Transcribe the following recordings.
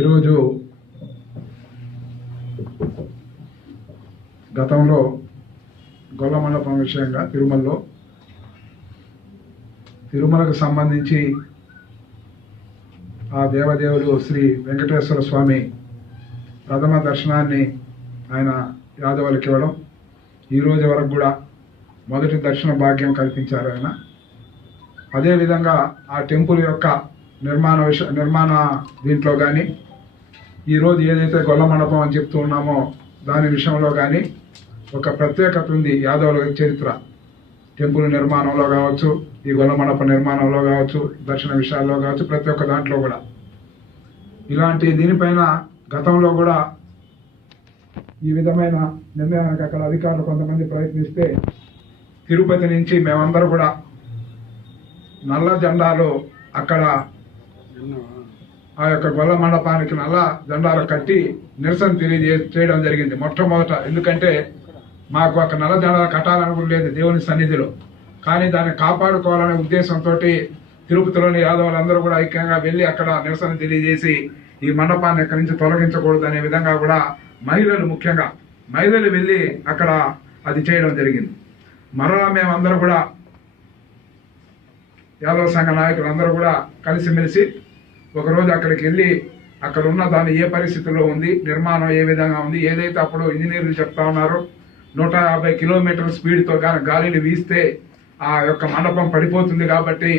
ఈరోజు గతంలో గొల్ల మండపం విషయంగా తిరుమలకు సంబంధించి ఆ దేవదేవుడు శ్రీ వెంకటేశ్వర స్వామి ప్రథమ దర్శనాన్ని ఆయన యాదవులకు ఇవ్వడం, ఈరోజు వరకు కూడా మొదటి దర్శన భాగ్యం కల్పించారు ఆయన. అదేవిధంగా ఆ టెంపుల్ యొక్క నిర్మాణ దీంట్లో కానీ ఈరోజు ఏదైతే గొల్ల మండపం అని చెప్తూ ఉన్నామో దాని విషయంలో కానీ ఒక ప్రత్యేకత ఉంది. యాదవుల చరిత్ర టెంపుల్ నిర్మాణంలో కావచ్చు, ఈ గొల్ల మండప నిర్మాణంలో కావచ్చు, దర్శన విషయాల్లో కావచ్చు, ప్రతి ఒక్క దాంట్లో కూడా ఇలాంటి దీనిపైన గతంలో కూడా ఈ విధమైన నిర్ణయానికి అక్కడ అధికారులు కొంతమంది ప్రయత్నిస్తే తిరుపతి నుంచి మేమందరూ కూడా నల్ల జెండాలు అక్కడ ఆ యొక్క గొల్ల మండపానికి నల్ల జెండాలు కట్టి నిరసన చేయడం జరిగింది మొట్టమొదట. ఎందుకంటే మాకు అక్కడ నల్ల జెండాలు కట్టాలని లేదు దేవుని సన్నిధిలో, కానీ దాన్ని కాపాడుకోవాలనే ఉద్దేశంతో తిరుపతిలోని యాదవులందరూ కూడా ఐక్యంగా వెళ్ళి అక్కడ నిరసన తెలియజేసి ఈ మండపాన్ని ఇక్కడి నుంచి తొలగించకూడదు అనే విధంగా కూడా ముఖ్యంగా మహిళలు వెళ్ళి అక్కడ అది చేయడం జరిగింది. మరలా మేమందరూ కూడా యాదవ సంఘ నాయకులు అందరూ కూడా కలిసిమెలిసి ఒకరోజు అక్కడికి వెళ్ళి అక్కడ ఉన్న దాన్ని ఏ పరిస్థితుల్లో ఉంది, నిర్మాణం ఏ విధంగా ఉంది, ఏదైతే అప్పుడు ఇంజనీర్లు చెప్తా ఉన్నారో 150 కిలోమీటర్ల స్పీడ్తో కానీ గాలిని వీస్తే ఆ యొక్క మండపం పడిపోతుంది కాబట్టి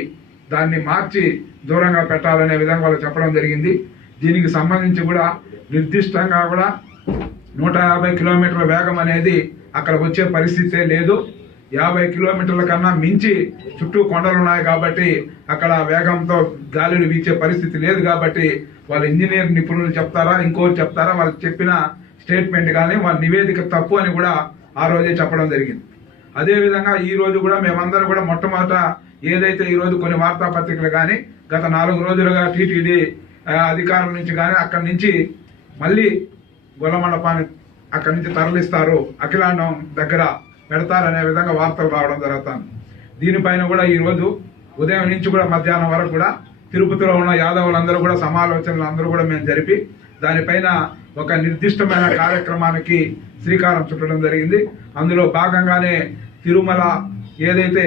దాన్ని మార్చి దూరంగా పెట్టాలనే విధంగా వాళ్ళు చెప్పడం జరిగింది. దీనికి సంబంధించి కూడా నిర్దిష్టంగా కూడా 150 కిలోమీటర్ల వేగం అనేది అక్కడ వచ్చే పరిస్థితే లేదు. 50 కిలోమీటర్ల కన్నా మించి చుట్టూ కొండలు ఉన్నాయి కాబట్టి అక్కడ వేగంతో గాలిని వీచే పరిస్థితి లేదు. కాబట్టి వాళ్ళ ఇంజనీర్ నిపుణులు చెప్తారా, ఇంకోరు చెప్తారా, వాళ్ళు చెప్పిన స్టేట్మెంట్ కానీ వాళ్ళ నివేదిక తప్పు అని కూడా ఆ రోజే చెప్పడం జరిగింది. అదేవిధంగా ఈ రోజు కూడా మేమందరం కూడా మొట్టమొదట ఏదైతే ఈ రోజు కొన్ని వార్తాపత్రికలు కానీ గత 4 రోజులుగా టీటీడీ అధికారుల నుంచి కానీ అక్కడి నుంచి మళ్ళీ గొల్ల మండపాన్ని అక్కడి నుంచి తరలిస్తారు, అఖిలాండం దగ్గర పెడతారనే విధంగా వార్తలు రావడం జరుగుతుంది. దీనిపైన కూడా ఈ రోజు ఉదయం నుంచి కూడా మధ్యాహ్నం వరకు కూడా తిరుపతిలో ఉన్న యాదవులందరూ కూడా సమాలోచనలు అందరూ కూడా మేము జరిపి దానిపైన ఒక నిర్దిష్టమైన కార్యక్రమానికి శ్రీకారం చుట్టడం జరిగింది. అందులో భాగంగానే తిరుమల ఏదైతే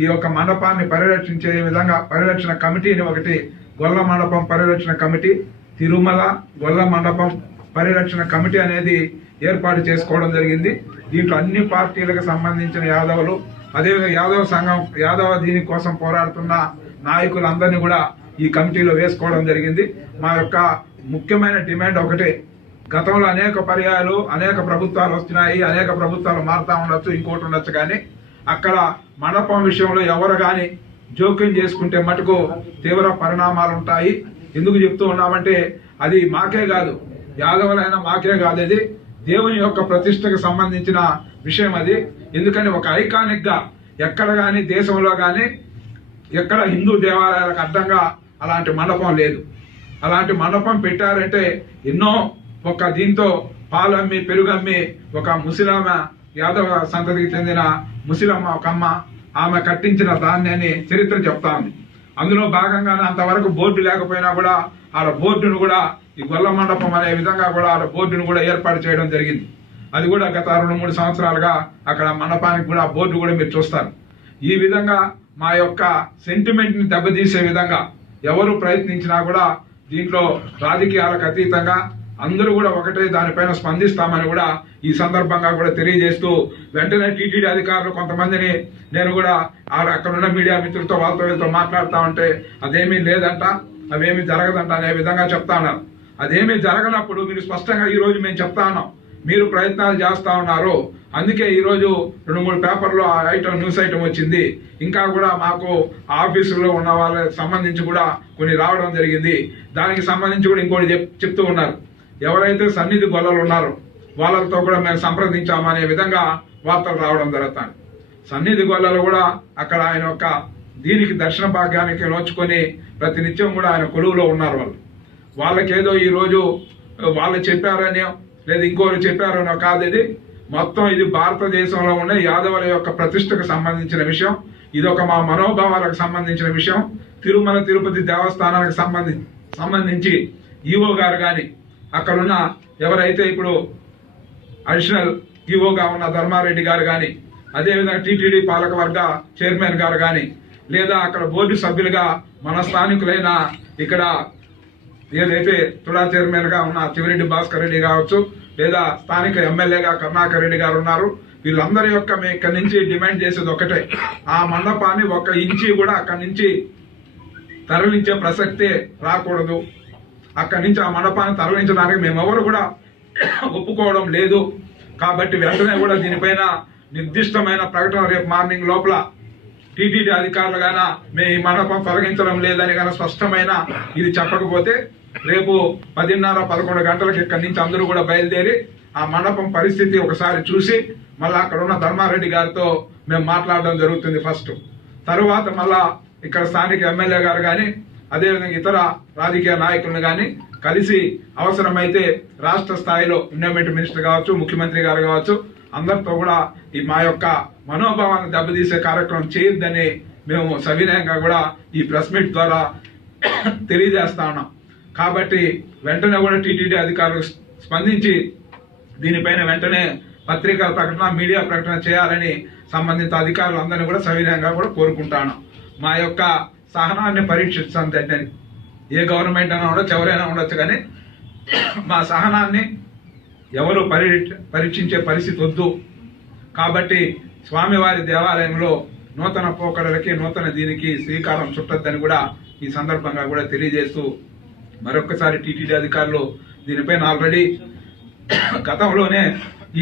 ఈ యొక్క మండపాన్ని పరిరక్షించే విధంగా పరిరక్షణ కమిటీని ఒకటి గొల్ల మండపం పరిరక్షణ కమిటీ, తిరుమల గొల్ల మండపం పరిరక్షణ కమిటీ అనేది ఏర్పాటు చేసుకోవడం జరిగింది. దీంట్లో అన్ని పార్టీలకు సంబంధించిన యాదవులు, అదేవిధంగా యాదవ సంఘం యాదవ దీని కోసం పోరాడుతున్న నాయకులందరినీ కూడా ఈ కమిటీలో వేసుకోవడం జరిగింది. మా యొక్క ముఖ్యమైన డిమాండ్ ఒకటే, గతంలో అనేక పర్యాయాలు అనేక ప్రభుత్వాలు వస్తున్నాయి, అనేక ప్రభుత్వాలు మారుతా ఉండొచ్చు, ఇంకోటి ఉండొచ్చు, కానీ అక్కడ మండపం విషయంలో ఎవరు కానీ జోక్యం చేసుకుంటే మటుకు తీవ్ర పరిణామాలు ఉంటాయి. ఎందుకు చెప్తూ ఉన్నామంటే అది మాకే కాదు, యాదవులైనా మాకే కాదు, అది దేవుని యొక్క ప్రతిష్టకు సంబంధించిన విషయం అది. ఎందుకని ఒక ఐకానిక్ గా ఎక్కడ కానీ దేశంలో కానీ ఎక్కడ హిందూ దేవాలయాలకు అడ్డంగా అలాంటి మండపం లేదు. అలాంటి మండపం పెట్టారంటే ఎన్నో ఒక దీంతో పాలమ్మి పెరుగమ్మి ఒక ముసిలామ యాదవ సంతతికి చెందిన ముసిలమ్మ ఒక అమ్మ ఆమె కట్టించిన దాన్ని అని చరిత్ర చెప్తా ఉంది. అందులో భాగంగానే అంతవరకు బోర్డు లేకపోయినా కూడా ఆడ బోర్డును కూడా ఈ గొల్ల మండపం అనే విధంగా కూడా ఆడ బోర్డును కూడా ఏర్పాటు చేయడం జరిగింది. అది కూడా గత 2-3 సంవత్సరాలుగా అక్కడ మండపానికి కూడా బోర్డు కూడా మీరు చూస్తారు. ఈ విధంగా మా యొక్క సెంటిమెంట్ ని దెబ్బతీసే విధంగా ఎవరు ప్రయత్నించినా కూడా దీంట్లో రాజకీయాలకు అతీతంగా అందరూ కూడా ఒకటే దానిపైన స్పందిస్తామని కూడా ఈ సందర్భంగా కూడా తెలియజేస్తూ వెంటనే టీటీడీ అధికారులు కొంతమందిని నేను కూడా అక్కడున్న మీడియా మిత్రులతో వాళ్ళతో మాట్లాడుతూ ఉంటే అదేమీ లేదంట, అవేమీ జరగదంట అనే విధంగా చెప్తా ఉన్నారు. అదేమీ జరగనప్పుడు మీరు స్పష్టంగా ఈ రోజు మేము చెప్తా ఉన్నాం, మీరు ప్రయత్నాలు చేస్తా ఉన్నారు, అందుకే ఈ రోజు 2-3 పేపర్లో న్యూస్ ఐటమ్ వచ్చింది. ఇంకా కూడా మాకు ఆఫీసులో ఉన్న వాళ్ళకి సంబంధించి కూడా కొన్ని రావడం జరిగింది. దానికి సంబంధించి కూడా ఇంకోటి చెప్తూ ఉన్నారు, ఎవరైతే సన్నిధి గొల్లలు ఉన్నారో వాళ్ళతో కూడా మేము సంప్రదించామనే విధంగా వార్తలు రావడం జరుగుతుంది. సన్నిధి గొల్లలు కూడా అక్కడ ఆయన యొక్క దీనికి దర్శన భాగ్యానికి నోచుకొని ప్రతినిత్యం కూడా ఆయన కొలువులో ఉన్నారు. వాళ్ళకేదో ఈ రోజు వాళ్ళు చెప్పారని లేదా ఇంకోరు చెప్పారనో కాదు, ఇది మొత్తం ఇది భారతదేశంలో ఉండే యాదవుల యొక్క ప్రతిష్టకు సంబంధించిన విషయం. ఇది ఒక మా మనోభావాలకు సంబంధించిన విషయం. తిరుమల తిరుపతి దేవస్థానానికి సంబంధించి ఈఓ గారు కానీ, అక్కడున్న ఎవరైతే ఇప్పుడు అడిషనల్ ఈఓగా ఉన్న ధర్మారెడ్డి గారు కానీ, అదేవిధంగా టీటీడీ పాలకవర్గ చైర్మన్ గారు కానీ, లేదా అక్కడ బోర్డు సభ్యులుగా మన స్థానికులైన ఇక్కడ ఏదైతే తుడా చైర్మన్ గా ఉన్న చివరెడ్డి భాస్కర్ రెడ్డి కావచ్చు, లేదా స్థానిక ఎమ్మెల్యేగా కరుణాకర్ రెడ్డి గారు ఉన్నారు. వీళ్ళందరి యొక్క మేము ఇక్కడి నుంచి డిమాండ్ చేసేది ఒకటే, ఆ మండపాన్ని 1 ఇంచి కూడా అక్కడి నుంచి తరలించే ప్రసక్తే రాకూడదు. అక్కడి నుంచి ఆ మండపాన్ని తరలించడానికి మేమెవరు కూడా ఒప్పుకోవడం లేదు. కాబట్టి వెంటనే కూడా దీనిపైన నిర్దిష్టమైన ప్రకటన రేపు మార్నింగ్ లోపల టీటీడీ అధికారులు గాన మేము ఈ మండపం తొలగించడం లేదని కానీ స్పష్టమైన ఇది చెప్పకపోతే రేపు 10:30-11 గంటలకు ఇక్కడి నుంచి అందరూ కూడా బయలుదేరి ఆ మండపం పరిస్థితి ఒకసారి చూసి మళ్ళా అక్కడ ఉన్న ధర్మారెడ్డి గారితో మేము మాట్లాడడం జరుగుతుంది ఫస్ట్. తరువాత మళ్ళా ఇక్కడ స్థానిక ఎమ్మెల్యే గారు కానీ, అదేవిధంగా ఇతర రాజకీయ నాయకులను కానీ కలిసి అవసరమైతే రాష్ట్ర స్థాయిలో ఎండోమెంట్ మినిస్టర్ కావచ్చు, ముఖ్యమంత్రి గారు కావచ్చు, అందరితో కూడా ఈ మా యొక్క మనోభావాన్ని దెబ్బతీసే కార్యక్రమం చేయొద్దని మేము సవినయంగా కూడా ఈ ప్రెస్ మీట్ ద్వారా తెలియజేస్తా ఉన్నాం. కాబట్టి వెంటనే కూడా టీటీడీ అధికారులు స్పందించి దీనిపైన వెంటనే పత్రికా ప్రకటన, మీడియా ప్రకటన చేయాలని సంబంధిత అధికారులందరినీ కూడా సవినయంగా కూడా కోరుకుంటాను. మా యొక్క సహనాన్ని పరీక్షించండి. ఏ గవర్నమెంట్ అయినా ఉండొచ్చు, ఎవరైనా ఉండొచ్చు, కానీ మా సహనాన్ని ఎవరు పరీక్షించే పరిస్థితి వద్దు. కాబట్టి స్వామివారి దేవాలయంలో నూతన పోకడలకి, నూతన దీనికి శ్రీకారం చుట్టద్దని కూడా ఈ సందర్భంగా కూడా తెలియజేస్తూ మరొకసారి టీటీడీ అధికారులు దీనిపైన ఆల్రెడీ గతంలోనే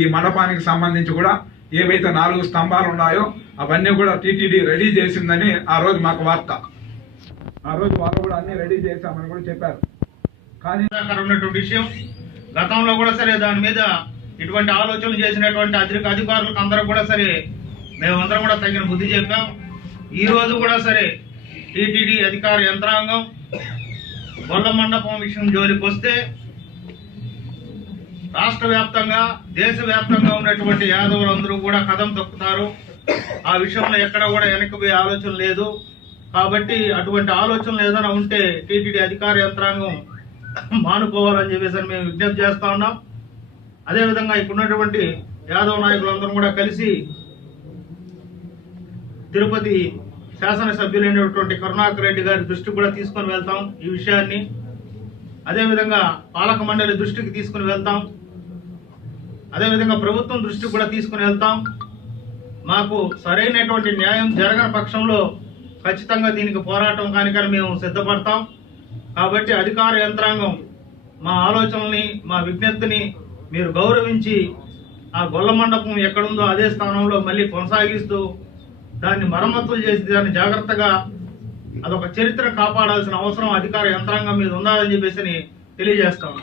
ఈ మండపానికి సంబంధించి కూడా ఏవైతే 4 స్తంభాలు ఉన్నాయో అవన్నీ కూడా టీటీడీ రెడీ చేసిందని ఆ రోజు మాకు వార్త. ఆ రోజు వాళ్ళు కూడా అన్ని రెడీ చేశామని కూడా చెప్పారు. కానీ ఉన్నటువంటి విషయం గతంలో కూడా సరే దాని మీద ఇటువంటి ఆలోచనలు చేసినటువంటి అధికారులకు అందరూ కూడా సరే మేమందరం కూడా తగిన బుద్ధి చెప్పాం. ఈ రోజు కూడా సరే టీటీడీ అధికార యంత్రాంగం గొల్ల మండపం విషయం జోలికి వస్తే రాష్ట్ర వ్యాప్తంగా, దేశవ్యాప్తంగా ఉన్నటువంటి యాదవులందరూ కూడా కదం తొక్కుతారు. ఆ విషయంలో ఎక్కడ కూడా వెనక్కిపోయే ఆలోచన లేదు. కాబట్టి అటువంటి ఆలోచనలు ఏదైనా ఉంటే టీటీడీ అధికార యంత్రాంగం మానుకోవాలని చెప్పేసి మేము విజ్ఞప్తి చేస్తా ఉన్నాం. అదేవిధంగా ఇప్పుడున్నటువంటి యాదవ నాయకులందరూ కూడా కలిసి తిరుపతి శాసనసభ్యులైనటువంటి కరుణాకర్ రెడ్డి గారి దృష్టికి కూడా తీసుకుని వెళ్తాం ఈ విషయాన్ని. అదేవిధంగా పాలక మండలి దృష్టికి తీసుకుని వెళ్తాం. అదేవిధంగా ప్రభుత్వం దృష్టికి కూడా తీసుకుని వెళ్తాం. మాకు సరైనటువంటి న్యాయం జరగని పక్షంలో ఖచ్చితంగా దీనికి పోరాటం కానికని మేము సిద్ధపడతాం. కాబట్టి అధికార యంత్రాంగం మా ఆలోచనల్ని, మా విజ్ఞప్తిని మీరు గౌరవించి ఆ గొల్ల మండపం ఎక్కడుందో అదే స్థానంలో మళ్ళీ కొనసాగిస్తూ దాన్ని మరమ్మతులు చేసి దాన్ని జాగ్రత్తగా అదొక చరిత్ర కాపాడాల్సిన అవసరం అధికార యంత్రాంగం మీద ఉందని చెప్పేసి తెలియజేస్తాం.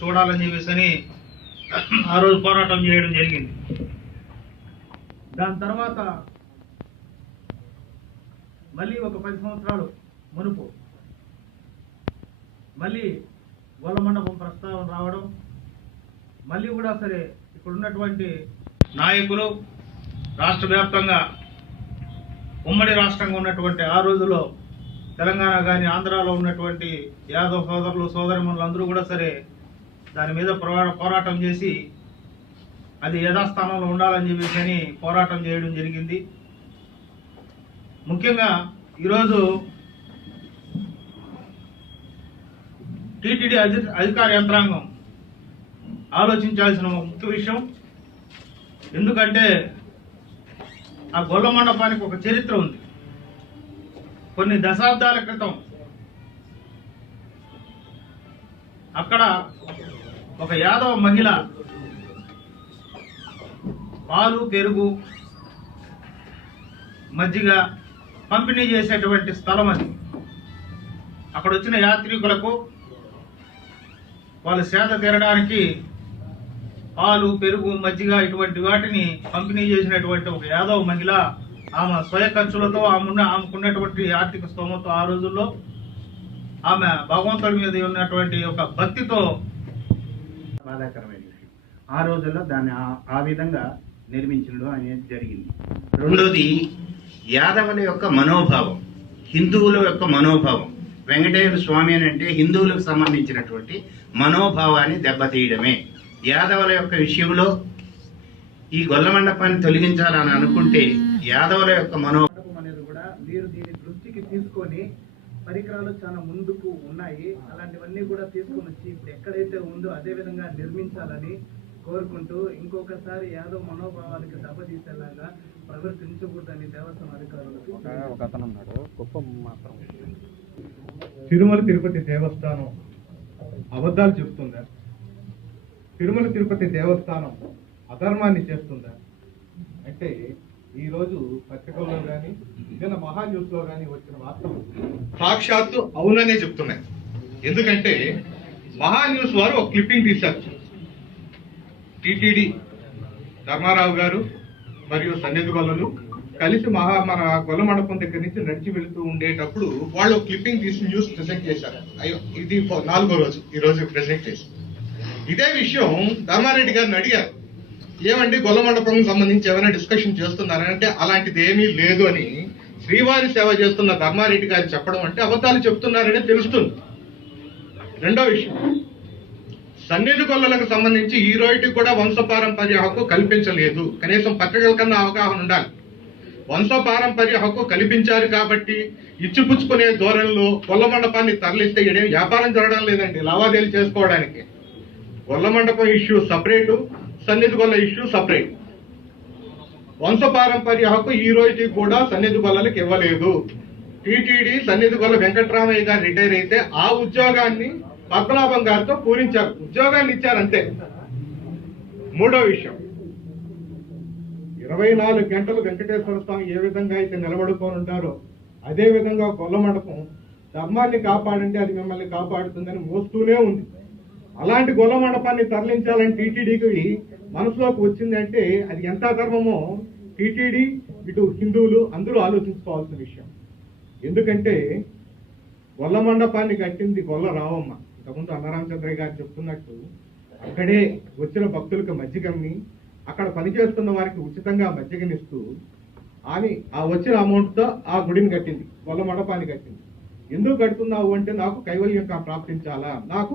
చూడాలని చెప్పేసి ఆ రోజు పోరాటం చేయడం జరిగింది. దాని తర్వాత మళ్ళీ ఒక 10 సంవత్సరాలు మునుపు మళ్ళీ గొల్ల మండపం ప్రస్తావన రావడం, మళ్ళీ కూడా సరే ఇక్కడ ఉన్నటువంటి నాయకులు రాష్ట్ర వ్యాప్తంగా ఉమ్మడి రాష్ట్రంగా ఉన్నటువంటి ఆ రోజుల్లో తెలంగాణ కానీ ఆంధ్రాలో ఉన్నటువంటి యాదవ్ సోదరులు సోదరిమణులు అందరూ కూడా సరే దాని మీద పోరాటం చేసి అది యథాస్థానంలో ఉండాలని చెప్పేసి పోరాటం చేయడం జరిగింది. ముఖ్యంగా ఈరోజు టీటీడీ అధికార యంత్రాంగం ఆలోచించాల్సిన ముఖ్య విషయం, ఎందుకంటే ఆ గొల్ల మండపానికి ఒక చరిత్ర ఉంది. కొన్ని దశాబ్దాల క్రితం అక్కడ ఒక యాదవ మహిళ పాలు, పెరుగు, మజ్జిగ పంపిణీ చేసేటువంటి స్థలం అది. అక్కడ వచ్చిన యాత్రికులకు వాళ్ళు సేద తీరడానికి పాలు, పెరుగు, మజ్జిగ ఇటువంటి వాటిని పంపిణీ చేసినటువంటి ఒక యాదవ మహిళ ఆమె స్వయ ఖర్చులతో ఆమెకున్నటువంటి ఆర్థిక స్తోమతో ఆ రోజుల్లో ఆమె భగవంతుడి మీద ఉన్నటువంటి ఒక భక్తితో బాధాకరమైన విషయం. ఆ రోజుల్లో దాన్ని ఆ విధంగా నిర్మించడం అనేది జరిగింది. రెండోది యాదవుల యొక్క మనోభావం. హిందువుల యొక్క మనోభావం. వెంకటేశ్వర స్వామి అని అంటే హిందువులకు సంబంధించినటువంటి మనోభావాన్ని దెబ్బతీయడమే. యాదవుల యొక్క విషయంలో ఈ గొల్ల మండపాన్ని తొలగించాలని అనుకుంటే యాదవుల యొక్క మండపం అనేది కూడా మీరు దీని దృష్టికి తీసుకొని పరికరాలు చాలా ముందుకు ఉన్నాయి, అలాంటివన్నీ కూడా తీసుకొని వచ్చి ఇప్పుడు ఎక్కడైతే ఉందో అదే విధంగా నిర్మించాలని కోరుకుంటూ ఇంకొకసారి యాదవ్ మనోభావాలకి దెబ్బతీసేలాగా ప్రవర్తించకూడదని దేవస్థానం అధికారులకు ఒక అతను ఉన్నాడు కుప్పం మాత్రం. తిరుమల తిరుపతి దేవస్థానం అబద్ధాలు చెప్తుందా? తిరుమల తిరుపతి దేవస్థానం అధర్మాన్ని చేస్తుందా అంటే ఈరోజు పత్రికల్లో కానీ నిన్న మహా న్యూస్లో కానీ వచ్చిన వార్తలు సాక్షాత్తు అవుననే చెప్తున్నాయి. ఎందుకంటే మహా న్యూస్ వారు ఒక క్లిప్పింగ్ తీశారు. టిటిడి ధర్మారావు గారు మరియు సన్నిధి గొల్లలు కలిసి మన గొల్ల మండపం దగ్గర నుంచి నడిచి వెళుతూ ఉండేటప్పుడు వాళ్ళు క్లిప్పింగ్ తీసి న్యూస్ ప్రెజెంట్ చేశారు. అయ్యో ఇది 4వ రోజు, ఈ రోజు ప్రెజెంట్ చేసి ఇదే విషయం ధర్మారెడ్డి గారిని అడిగారు, ఏమండి గొల్ల మండపం సంబంధించి ఏమైనా డిస్కషన్ చేస్తున్నారంటే అలాంటిది ఏమీ లేదు అని శ్రీవారి సేవ చేస్తున్న ధర్మారెడ్డి గారు చెప్పడం అంటే అబద్ధాలు చెప్తున్నారనే తెలుస్తుంది. రెండో విషయం, సన్నిధి గొల్లలకు సంబంధించి ఈ రోజుకి కూడా వంశపారంపర్య హక్కు కల్పించలేదు. కనీసం పత్రికల కన్నా అవగాహన ఉండాలి. వంశపారంపర్య హక్కు కల్పించారు కాబట్టి ఇచ్చిపుచ్చుకునే ధోరణిలో గొల్ల మండపాన్ని తరలిస్తే ఇదే వ్యాపారం జరగడం లేదండి, లావాదేవీలు చేసుకోవడానికి. గొల్ల మండపం ఇష్యూ సపరేటు, సన్నిధి గొల్ల ఇష్యూ సపరేట్. వంశపారంపర్య హక్కు ఈ రోజుకి కూడా సన్నిధి గొల్లలకు ఇవ్వలేదు. టీటీడీ సన్నిధి గొల్ల వెంకటరామయ్య గారు రిటైర్ అయితే ఆ ఉద్యోగాన్ని పద్మనాభం గారితో పూరించారు, ఉద్యోగాన్ని ఇచ్చారంతే. మూడో విషయం, 24 గంటలు వెంకటేశ్వర స్వామి ఏ విధంగా అయితే నిలబడుకొని ఉంటారో అదే విధంగా గొల్ల మండపం ధర్మాన్ని కాపాడండి అది మిమ్మల్ని కాపాడుతుందని మోస్తూనే ఉంది. అలాంటి గొల్ల మండపాన్ని తరలించాలని టీటీడీకి మనసులోకి వచ్చిందంటే అది ఎంత ధర్మమో టీటీడీ ఇటు హిందువులు అందరూ ఆలోచించుకోవాల్సిన విషయం. ఎందుకంటే గొల్ల మండపాన్ని కట్టింది గొల్ల రావమ్మ. ఇంతకుముందు అన్నరామచంద్రయ్య గారు చెప్తున్నట్టు అక్కడే వచ్చిన భక్తులకు మజ్జిగమ్మి అక్కడ పనిచేస్తున్న వారికి ఉచితంగా మజ్జిగనిస్తూ ఆమె ఆ వచ్చిన అమౌంట్తో ఆ గుడిని కట్టింది, గొల్ల మండపాన్ని కట్టింది. ఎందుకు కడుతున్నావు అంటే నాకు కైవల్యం ప్రాప్తించాలా, నాకు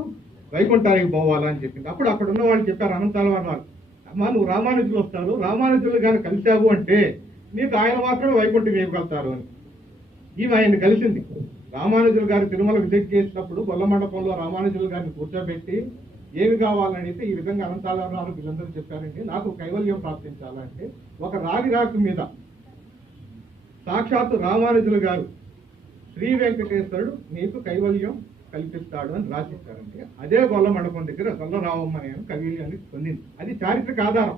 వైకుంఠానికి పోవాలా అని చెప్పింది. అప్పుడు అక్కడ ఉన్న వాళ్ళు చెప్పారు, అనంతాల వారు, అమ్మా నువ్వు రామానుజులు వస్తారు, రామానుజులు కానీ కలిశావు అంటే నీకు ఆయన మాత్రమే వైకుంఠం ఇవ్వగలుగుతారు అని. ఈమె ఆయన కలిసింది. రామానుజులు గారు తిరుమల విజిట్ చేసినప్పుడు గొల్ల మండపంలో రామానుజులు గారిని కూర్చోబెట్టి ఏమి కావాలని అడిగితే ఈ విధంగా అనంతాలవారు వీళ్ళందరూ చెప్పారండి, నాకు కైవల్యం ప్రాప్తించాలంటే ఒక రాగి రాకు మీద సాక్షాత్తు రామానుజులు గారు శ్రీ వెంకటేశ్వరుడు నీకు కైవల్యం కల్పిస్తాడు అని రాసిస్తారంటే అదే గొల్ల మండపం దగ్గర గొల్ల రావమ్మ అని కైవల్యాన్ని పొందింది. అది చారిత్రక ఆధారం.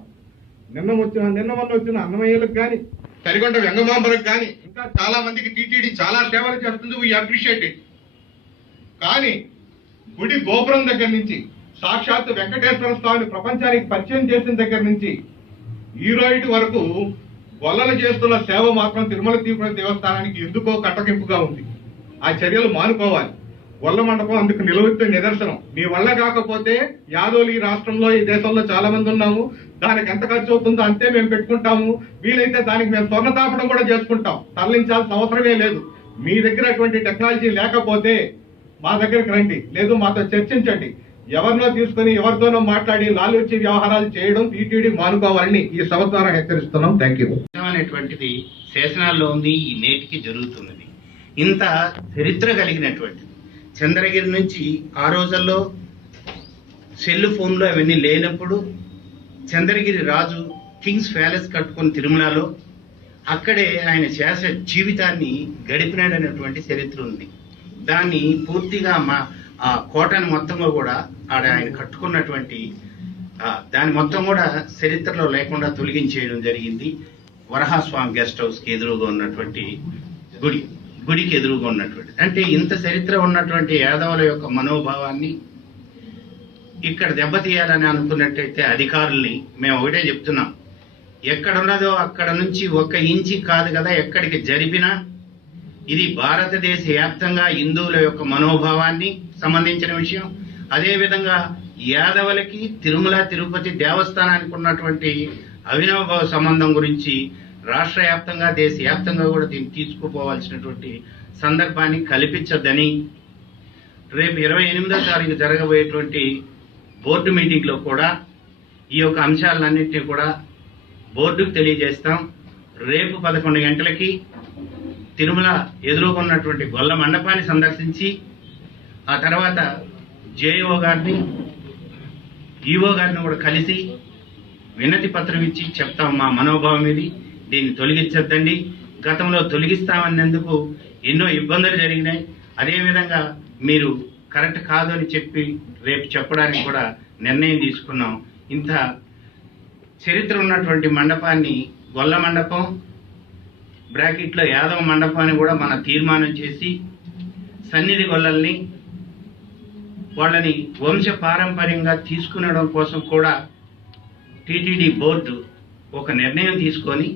నిన్న మొన్న వచ్చిన అన్నమయ్యలకు కానీ సరికొండ వెంగమాంబలకు కానీ ఇంకా చాలా మందికి టీటీడీ చాలా సేవలు చేస్తుంది, వీ అప్రిషియేట్ ఇట్. కానీ గుడి గోపురం దగ్గర నుంచి సాక్షాత్తు వెంకటేశ్వర స్వామిని ప్రపంచానికి పరిచయం చేసిన దగ్గర నుంచి ఈ రోజు వరకు గొల్లలు చేస్తున్న సేవ మాత్రం తిరుమల తిరుపతి దేవస్థానానికి ఎందుకో కట్టకింపుగా ఉంది. ఆ చర్యలు మానుకోవాలి. గొల్ల మండపం అందుకు నిలవెత్తే నిదర్శనం. మీ వల్ల కాకపోతే యాదవులు ఈ రాష్ట్రంలో ఈ దేశంలో చాలా మంది ఉన్నాము, దానికి ఎంత ఖర్చు అవుతుందో అంతే మేము పెట్టుకుంటాము, వీలైతే దానికి మేము స్వర్ణ తాపడం కూడా చేసుకుంటాం, తరలించాల్సిన అవసరమే లేదు. మీ దగ్గర అటువంటి టెక్నాలజీ లేకపోతే మా దగ్గరికి రండి, లేదు మాతో చర్చించండి. ఎవరినో తీసుకుని ఎవరితోనో మాట్లాడి లాలూచి వ్యవహారాలు చేయడం టీటీడీ మానుకోవాలని ఈ సభ ద్వారా హెచ్చరిస్తున్నాం. Thank you. అనేటువంటిది శాసనాల్లో ఉంది, ఈ నేటికి జరుగుతున్నది. ఇంత చరిత్ర కలిగినటువంటి చంద్రగిరి నుంచి ఆ రోజుల్లో సెల్ ఫోన్లు అవన్నీ లేనప్పుడు చంద్రగిరి రాజు కింగ్స్ ప్యాలెస్ కట్టుకుని తిరుమలలో అక్కడే ఆయన శాస జీవితాన్ని గడిపినాడనేటువంటి చరిత్ర ఉంది. దాన్ని పూర్తిగా ఆ కోటను మొత్తంగా కూడా ఆడ ఆయన కట్టుకున్నటువంటి దాని మొత్తం కూడా చరిత్రలో లేకుండా తొలగించేయడం జరిగింది. వరహాస్వామి గెస్ట్ హౌస్కి ఎదురుగా ఉన్నటువంటి గుడికి ఎదురుగా ఉన్నటువంటి, అంటే ఇంత చరిత్ర ఉన్నటువంటి యాదవుల యొక్క మనోభావాన్ని ఇక్కడ దెబ్బతీయాలని అనుకున్నట్టయితే అధికారుల్ని మేము ఒకటే చెప్తున్నాం, ఎక్కడున్నదో అక్కడ నుంచి 1 ఇంచి కాదు కదా ఎక్కడికి జరిపినా ఇది భారతదేశ వ్యాప్తంగా హిందువుల యొక్క మనోభావాన్ని సంబంధించిన విషయం. అదేవిధంగా యాదవులకి తిరుమల తిరుపతి దేవస్థానానికి ఉన్నటువంటి అవినాభావ సంబంధం గురించి రాష్ట్ర వ్యాప్తంగా దేశవ్యాప్తంగా కూడా దీన్ని తీసుకుపోవాల్సినటువంటి సందర్భాన్ని కల్పించద్దని రేపు 28వ తారీఖు జరగబోయేటువంటి బోర్డు మీటింగ్లో కూడా ఈ యొక్క అంశాలన్నింటినీ కూడా బోర్డుకు తెలియజేస్తాం. రేపు 11 గంటలకి తిరుమల ఎదురుకున్నటువంటి గొల్ల మండపాన్ని సందర్శించి ఆ తర్వాత జేఈఓ గారిని ఈఓ గారిని కూడా కలిసి వినతి పత్రం ఇచ్చి చెప్తాం మా మనోభావం ఇది, దీన్ని తొలగించొద్దండి. గతంలో తొలగిస్తామన్నందుకు ఎన్నో ఇబ్బందులు జరిగినాయి. అదేవిధంగా మీరు కరెక్ట్ కాదు అని చెప్పి రేపు చెప్పడానికి కూడా నిర్ణయం తీసుకున్నాం. ఇంత చరిత్ర ఉన్నటువంటి మండపాన్ని గొల్ల మండపం బ్రాకెట్లో యాదవ మండపాన్ని కూడా మన తీర్మానం చేసి సన్నిధి గొల్లల్ని వాళ్ళని వంశ పారంపర్యంగా తీసుకునడం కోసం కూడా టీటీడీ బోర్డు ఒక నిర్ణయం తీసుకొని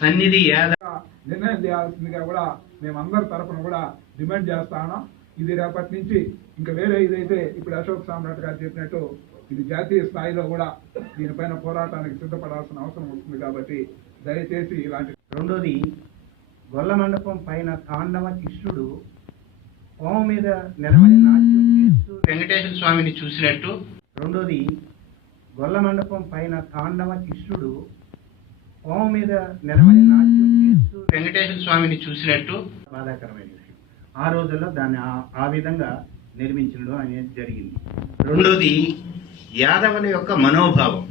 సన్నిధి యాదవ నిర్ణయం చేయాల్సిందిగా కూడా మేమందరి తరఫున కూడా డిమాండ్ చేస్తా ఉన్నాం. ఇది రేపటి నుంచి ఇంకా వేరే ఇదైతే ఇప్పుడు అశోక్ సామ్రాట్ గారు చెప్పినట్టు ఇది జాతీయ స్థాయిలో కూడా దీనిపైన పోరాటానికి సిద్ధపడాల్సిన అవసరం వస్తుంది. కాబట్టి దయచేసి ఇలాంటి రెండోది, గొల్ల మండపం పైన తాండవ కృష్ణుడు హోమం మీద నిలబడి నాట్యం చేస్తూ వెంకటేశ్వర స్వామిని చూసినట్టు. రెండోది, గొల్ల మండపం పైన తాండవ కృష్ణుడు హోమం మీద నిలబడి నాట్యం చేస్తూ వెంకటేశ్వర స్వామిని చూసినట్టు బాధాకరమైన విషయం. ఆ రోజుల్లో దాన్ని ఆ విధంగా నిర్మించడం అనేది జరిగింది. రెండోది, యాదవుల యొక్క మనోభావం,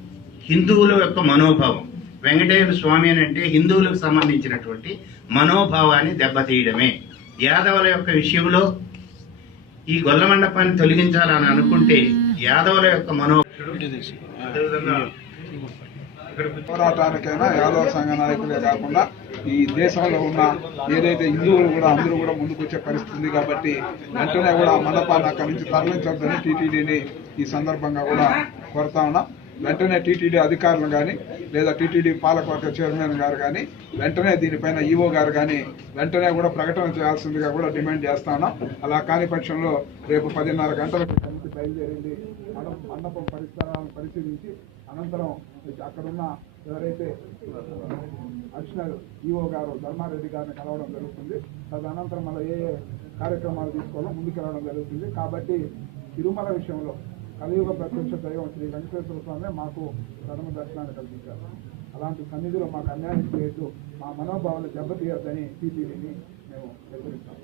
హిందువుల యొక్క మనోభావం. వెంకటేశ్వర స్వామి అని అంటే హిందువులకు సంబంధించినటువంటి మనోభావాన్ని దెబ్బతీయడమే. యాదవుల యొక్క విషయంలో ఈ గొల్ల మండపాన్ని తొలగించాలని అనుకుంటే యాదవుల యొక్క పోరాటానికైనా యాదవ సంఘ నాయకులే కాకుండా ఈ దేశంలో ఉన్న ఏదైతే హిందువులు కూడా అందరూ కూడా ముందుకు వచ్చే పరిస్థితి ఉంది. కాబట్టి వెంటనే కూడా మండపాన్ని అక్కడి నుంచి తరలించొద్దని టీటీడీని ఈ సందర్భంగా కూడా కోరుతా ఉన్నాం. వెంటనే టీటీడీ అధికారులు కానీ లేదా టీటీడీ పాలకవర్గ చైర్మన్ గారు కానీ వెంటనే దీనిపైన ఈఓ గారు కానీ వెంటనే కూడా ప్రకటన చేయాల్సిందిగా కూడా డిమాండ్ చేస్తా ఉన్నాం. అలా కాని పక్షంలో రేపు 10:30 గంటలకు ఇక్కడి నుంచి బయలుదేరింది మండపం పరిసరాలను పరిశీలించి అనంతరం అక్కడున్న ఎవరైతే అడిషనల్ ఈఓ గారు ధర్మారెడ్డి గారిని కలవడం జరుగుతుంది. తదనంతరం మళ్ళీ ఏ కార్యక్రమాలు తీసుకోవాలో ముందుకెళ్ళడం జరుగుతుంది. కాబట్టి తిరుమల విషయంలో కలియుగ ప్రత్యక్ష దైవం శ్రీ వెంకటేశ్వర స్వామి మాకు ప్రథమ దర్శనాన్ని కల్పించారు. అలాంటి సన్నిధిలో మాకు అన్యాయం చేయొద్దు, మా మనోభావాలు దెబ్బతీయొద్దని టీటీడీని మేము హెచ్చరిస్తాం.